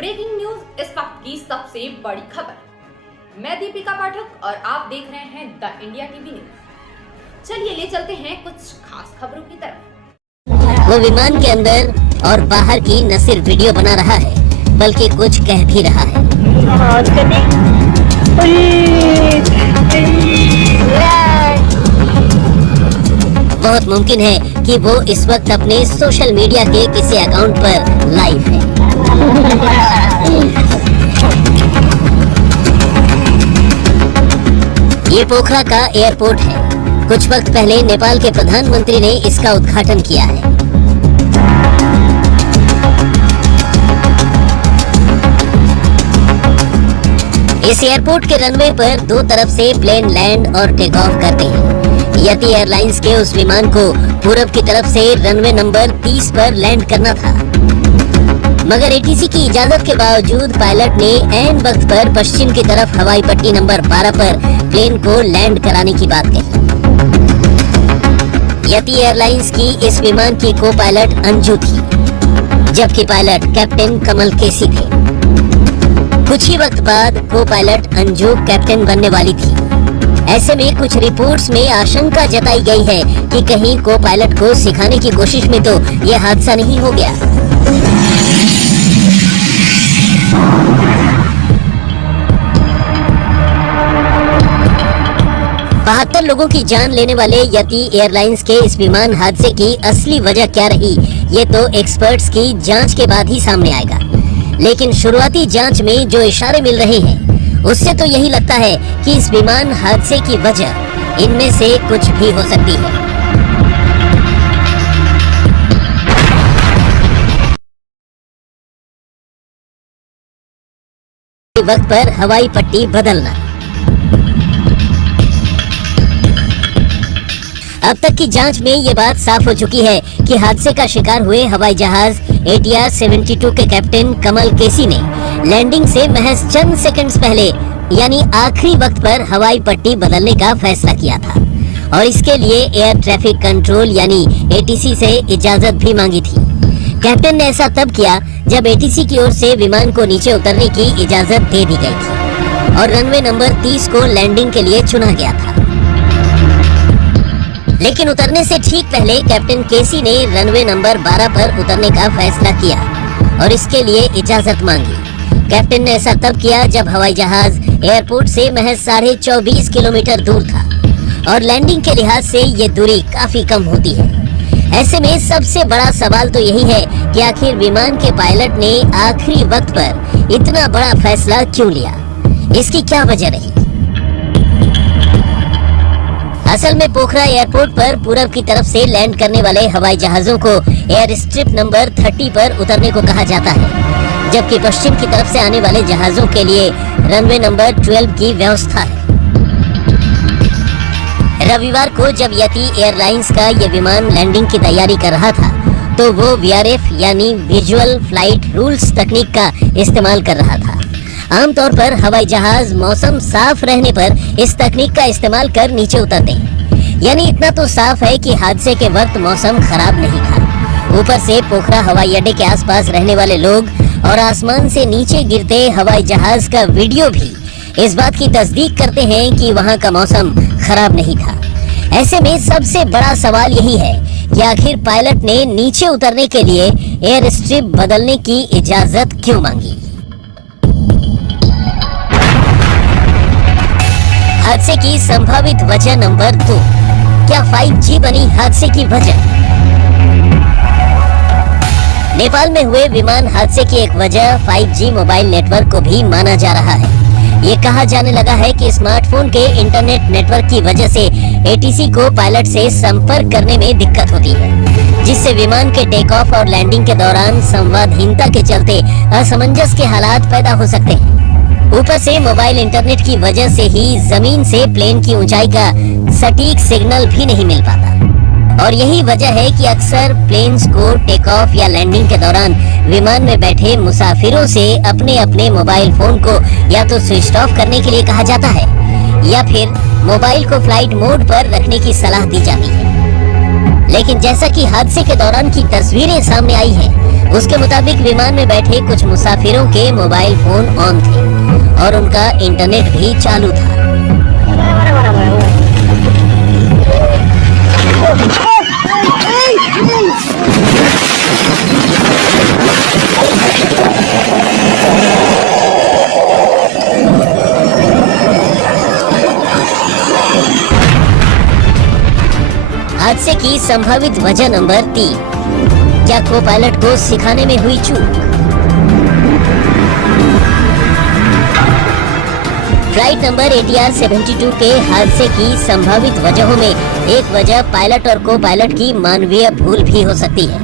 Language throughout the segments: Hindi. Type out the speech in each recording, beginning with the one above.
ब्रेकिंग न्यूज इस वक्त की सबसे बड़ी खबर। मैं दीपिका पाठक और आप देख रहे हैं द इंडिया टीवी न्यूज। चलिए ले चलते हैं कुछ खास खबरों की तरफ। वो विमान के अंदर और बाहर की न सिर्फ वीडियो बना रहा है बल्कि कुछ कह भी रहा है। बहुत मुमकिन है कि वो इस वक्त अपने सोशल मीडिया के किसी अकाउंट पर लाइव है। ये पोखरा का एयरपोर्ट है। कुछ वक्त पहले नेपाल के प्रधानमंत्री ने इसका उद्घाटन किया है। इस एयरपोर्ट के रनवे पर दो तरफ से प्लेन लैंड और टेक ऑफ करते हैं। यति एयरलाइंस के उस विमान को पूरब की तरफ से रनवे नंबर 30 पर लैंड करना था, मगर एटीसी की इजाजत के बावजूद पायलट ने ऐन वक्त पर पश्चिम की तरफ हवाई पट्टी नंबर 12 पर प्लेन को लैंड कराने की बात कही। यति एयरलाइंस की इस विमान की को पायलट अंजू थी, जबकि पायलट कैप्टन कमल केसी थे। कुछ ही वक्त बाद को पायलट अंजू कैप्टन बनने वाली थी। ऐसे में कुछ रिपोर्ट्स में आशंका जताई गई है कि कहीं को पायलट को सिखाने की कोशिश में तो यह हादसा नहीं हो गया। बहत्तर लोगों की जान लेने वाले यति एयरलाइंस के इस विमान हादसे की असली वजह क्या रही, ये तो एक्सपर्ट्स की जांच के बाद ही सामने आएगा। लेकिन शुरुआती जांच में जो इशारे मिल रहे हैं उससे तो यही लगता है कि इस विमान हादसे की वजह इनमें से कुछ भी हो सकती है। वक्त पर हवाई पट्टी बदलना। अब तक की जांच में ये बात साफ हो चुकी है कि हादसे का शिकार हुए हवाई जहाज ATR 72 के कैप्टन कमल केसी ने लैंडिंग से महज चंद सेकंड्स पहले यानी आखिरी वक्त पर हवाई पट्टी बदलने का फैसला किया था और इसके लिए एयर ट्रैफिक कंट्रोल यानी ATC से इजाजत भी मांगी थी। कैप्टन ने ऐसा तब किया जब ATC की ओर से विमान को नीचे उतरने की इजाजत दे दी गई थी और रनवे नंबर 30 को लैंडिंग के लिए चुना गया था। लेकिन उतरने से ठीक पहले कैप्टन केसी ने रनवे नंबर 12 पर उतरने का फैसला किया और इसके लिए इजाजत मांगी। कैप्टन ने ऐसा तब किया जब हवाई जहाज एयरपोर्ट से महज 24.5 किलोमीटर दूर था और लैंडिंग के लिहाज से ये दूरी काफी कम होती है। ऐसे में सबसे बड़ा सवाल तो यही है कि आखिर विमान के पायलट ने आखिरी वक्त पर इतना बड़ा फैसला क्यों लिया, इसकी क्या वजह रही। असल में पोखरा एयरपोर्ट पर पूरब की तरफ से लैंड करने वाले हवाई जहाजों को एयर स्ट्रिप नंबर 30 पर उतरने को कहा जाता है, जबकि पश्चिम की तरफ से आने वाले जहाजों के लिए रनवे नंबर 12 की व्यवस्था है। रविवार को जब यति एयरलाइंस का ये विमान लैंडिंग की तैयारी कर रहा था तो वो VRF यानी विजुअल फ्लाइट रूल्स तकनीक का इस्तेमाल कर रहा था। आमतौर पर हवाई जहाज मौसम साफ रहने पर इस तकनीक का इस्तेमाल कर नीचे उतरते हैं, यानी इतना तो साफ है कि हादसे के वक्त मौसम खराब नहीं था। ऊपर से पोखरा हवाई अड्डे के आसपास रहने वाले लोग और आसमान से नीचे गिरते हवाई जहाज का वीडियो भी इस बात की तस्दीक करते हैं कि वहां का मौसम खराब नहीं था। ऐसे में सबसे बड़ा सवाल यही है कि आखिर पायलट ने नीचे उतरने के लिए एयर स्ट्रिप बदलने की इजाजत क्यों मांगी। हादसे की संभावित वजह नंबर 2, क्या 5G बनी हादसे की वजह। नेपाल में हुए विमान हादसे की एक वजह 5G मोबाइल नेटवर्क को भी माना जा रहा है। ये कहा जाने लगा है कि स्मार्टफोन के इंटरनेट नेटवर्क की वजह से ATC को पायलट से संपर्क करने में दिक्कत होती है, जिससे विमान के टेक ऑफ और लैंडिंग के दौरान संवादहीनता के चलते असमंजस के हालात पैदा हो सकते हैं। ऊपर से मोबाइल इंटरनेट की वजह से ही जमीन से प्लेन की ऊंचाई का सटीक सिग्नल भी नहीं मिल पाता और यही वजह है कि अक्सर प्लेन्स को टेक ऑफ या लैंडिंग के दौरान विमान में बैठे मुसाफिरों से अपने अपने मोबाइल फोन को या तो स्विच ऑफ करने के लिए कहा जाता है या फिर मोबाइल को फ्लाइट मोड पर रखने की सलाह दी जाती है। लेकिन जैसा कि हादसे के दौरान की तस्वीरें सामने आई हैं, उसके मुताबिक विमान में बैठे कुछ मुसाफिरों के मोबाइल फोन ऑन थे और उनका इंटरनेट भी चालू था। हादसे की संभावित वजह नंबर 3, क्या को पायलट को सिखाने में हुई चूक? फ्लाइट नंबर ATR 72 के हादसे की संभावित वजहों में एक वजह पायलट और को पायलट की मानवीय भूल भी हो सकती है।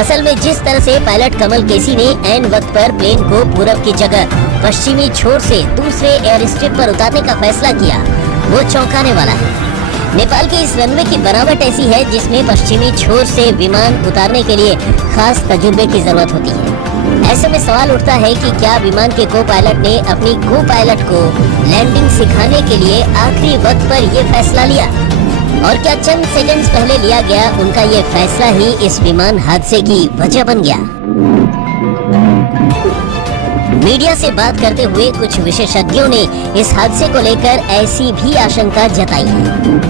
असल में जिस तरह से पायलट कमल केसी ने ऐन वक्त पर प्लेन को पूरब की जगह पश्चिमी छोर से दूसरे एयर स्ट्रिप पर उतारने का फैसला किया, वो चौंकाने वाला है। नेपाल के इस रनवे की बनावट ऐसी है जिसमें पश्चिमी छोर से विमान उतारने के लिए खास तजुर्बे की जरूरत होती है। ऐसे में सवाल उठता है कि क्या विमान के को पायलट ने अपनी को पायलट को लैंडिंग सिखाने के लिए आखिरी वक्त पर यह फैसला लिया, और क्या चंद सेकंड्स पहले लिया गया उनका ये फैसला ही इस विमान हादसे की वजह बन गया। मीडिया से बात करते हुए कुछ विशेषज्ञों ने इस हादसे को लेकर ऐसी भी आशंका जताई है।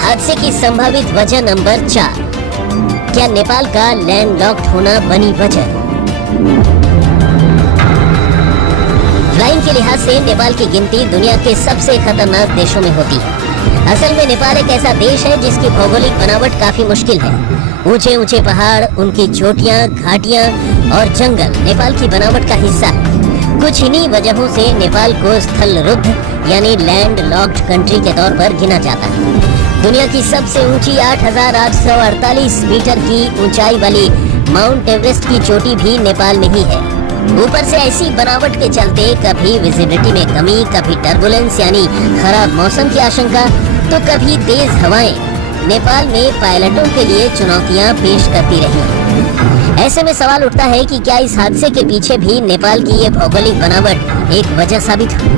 हादसे की संभावित वजह नंबर 4, क्या नेपाल का लैंड लॉक्ड होना बनी वजह? फ्लाइंग के लिहाज से नेपाल की गिनती दुनिया के सबसे खतरनाक देशों में होती है। असल में नेपाल एक ऐसा देश है जिसकी भौगोलिक बनावट काफी मुश्किल है। ऊंचे ऊंचे पहाड़, उनकी चोटियां, घाटियां और जंगल नेपाल की बनावट का हिस्सा है। कुछ इन्हीं वजहों से नेपाल को स्थल रुद्ध यानी लैंड लॉक्ड कंट्री के तौर पर गिना जाता है। दुनिया की सबसे ऊंची 8,848 मीटर की ऊंचाई वाली माउंट एवरेस्ट की चोटी भी नेपाल में ही है। ऊपर से ऐसी बनावट के चलते कभी विजिबिलिटी में कमी, कभी टर्बुलेंस यानी खराब मौसम की आशंका, तो कभी तेज हवाएं नेपाल में पायलटों के लिए चुनौतियां पेश करती रही। ऐसे में सवाल उठता है कि क्या इस हादसे के पीछे भी नेपाल की ये भौगोलिक बनावट एक वजह साबित हुई?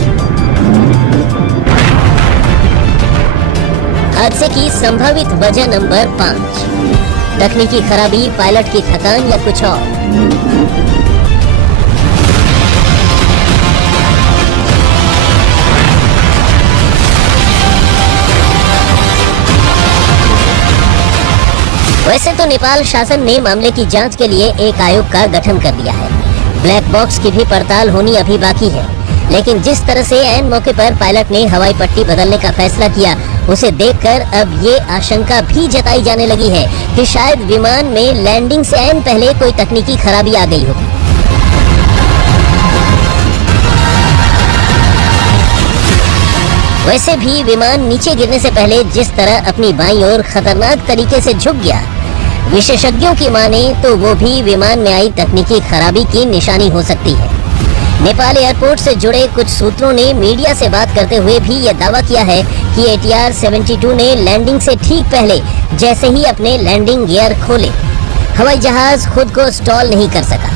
हादसे की संभावित वजह नंबर 5, तकनीकी खराबी, पायलट की थकान या कुछ और? वैसे तो नेपाल शासन ने मामले की जांच के लिए एक आयोग का गठन कर दिया है। ब्लैक बॉक्स की भी पड़ताल होनी अभी बाकी है, लेकिन जिस तरह से ऐन मौके पर पायलट ने हवाई पट्टी बदलने का फैसला किया, उसे देखकर अब ये आशंका भी जताई जाने लगी है कि शायद विमान में लैंडिंग से ऐन पहले कोई तकनीकी खराबी आ गई हो। वैसे भी विमान नीचे गिरने से पहले जिस तरह अपनी बाईं ओर खतरनाक तरीके से झुक गया, विशेषज्ञों की माने तो वो भी विमान में आई तकनीकी खराबी की निशानी हो सकती है। नेपाल एयरपोर्ट से जुड़े कुछ सूत्रों ने मीडिया से बात करते हुए भी ये दावा किया है कि ATR 72 ने लैंडिंग से ठीक पहले जैसे ही अपने लैंडिंग गियर खोले, हवाई जहाज खुद को स्टॉल नहीं कर सका।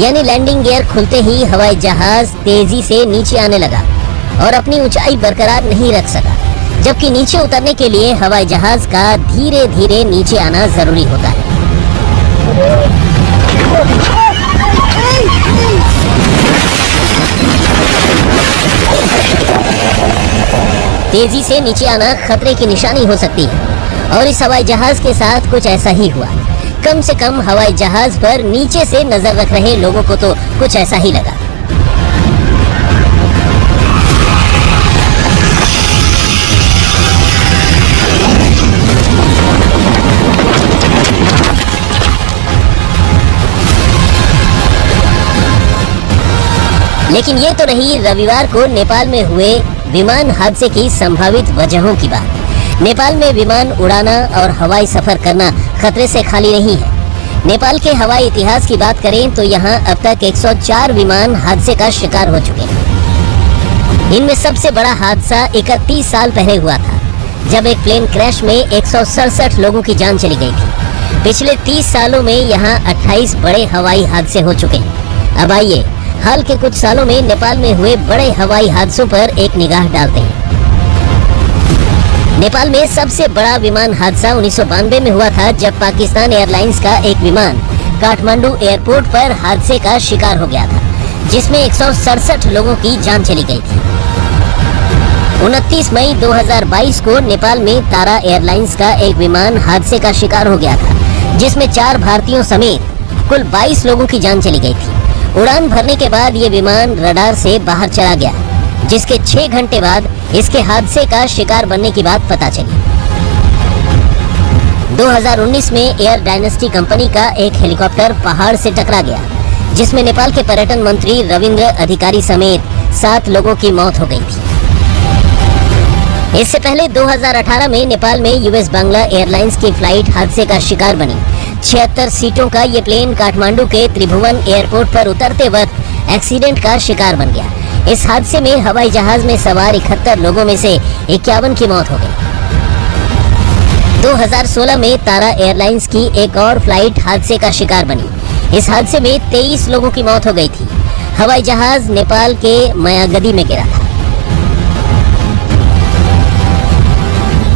यानी लैंडिंग गियर खुलते ही हवाई जहाज तेजी से नीचे आने लगा और अपनी ऊंचाई बरकरार नहीं रख सका, जबकि नीचे उतरने के लिए हवाई जहाज का धीरे धीरे नीचे आना जरूरी होता है। तेजी से नीचे आना खतरे की निशानी हो सकती है और इस हवाई जहाज के साथ कुछ ऐसा ही हुआ। कम से कम हवाई जहाज पर नीचे से नजर रख रहे लोगों को तो कुछ ऐसा ही लगा। लेकिन ये तो रही रविवार को नेपाल में हुए विमान हादसे की संभावित वजहों की बात। नेपाल में विमान उड़ाना और हवाई सफर करना खतरे से खाली नहीं है। नेपाल के हवाई इतिहास की बात करें तो यहाँ अब तक 104 विमान हादसे का शिकार हो चुके हैं। इनमें सबसे बड़ा हादसा 31 साल पहले हुआ था, जब एक प्लेन क्रैश में 167 लोगों की जान चली गई थी। पिछले 30 सालों में यहाँ 28 बड़े हवाई हादसे हो चुके हैं। अब आइए हाल के कुछ सालों में नेपाल में हुए बड़े हवाई हादसों पर एक निगाह डालते हैं। नेपाल में सबसे बड़ा विमान हादसा 1992 में हुआ था, जब पाकिस्तान एयरलाइंस का एक विमान काठमांडू एयरपोर्ट पर हादसे का शिकार हो गया था, जिसमें 167 लोगों की जान चली गई थी। 29 मई 2022 को नेपाल में तारा एयरलाइंस का एक विमान हादसे का शिकार हो गया था, जिसमें 4 भारतीयों समेत कुल 22 लोगों की जान चली गई थी। उड़ान भरने के बाद ये विमान रडार से बाहर चला गया, जिसके 6 घंटे बाद इसके हादसे का शिकार बनने की बात पता चली। 2019 में एयर डायनेस्टी कंपनी का एक हेलीकॉप्टर पहाड़ से टकरा गया, जिसमें नेपाल के पर्यटन मंत्री रविंद्र अधिकारी समेत 7 लोगों की मौत हो गई थी। इससे पहले 2018 में नेपाल में यूएस बांग्ला एयरलाइंस की फ्लाइट हादसे का शिकार बनी। 76 सीटों का ये प्लेन काठमांडू के त्रिभुवन एयरपोर्ट पर उतरते वक्त एक्सीडेंट का शिकार बन गया। इस हादसे में हवाई जहाज में सवार 71 लोगों में से 51 की मौत हो गई। 2016 में तारा एयरलाइंस की एक और फ्लाइट हादसे का शिकार बनी। इस हादसे में 23 लोगों की मौत हो गई थी। हवाई जहाज नेपाल के मायागदी में गिरा था।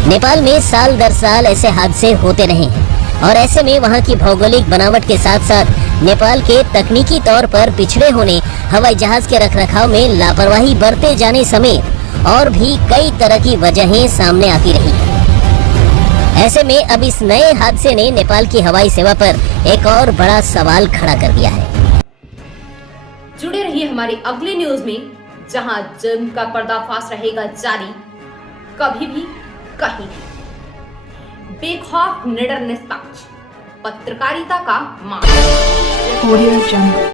नेपाल में साल दर साल ऐसे हादसे होते रहे हैं, और ऐसे में वहां की भौगोलिक बनावट के साथ साथ नेपाल के तकनीकी तौर पर पिछड़े होने, हवाई जहाज के रखरखाव में लापरवाही बरते जाने समेत और भी कई तरह की वजहें सामने आती रही हैं। ऐसे में अब इस नए हादसे ने नेपाल की हवाई सेवा पर एक और बड़ा सवाल खड़ा कर दिया है। जुड़े रहिए हमारी अगली न्यूज में, जहां जुर्म का पर्दाफाश रहेगा जारी, कभी भी कहीं भी। बेखौफ निडर निष्पक्ष पत्रकारिता का मार्ग।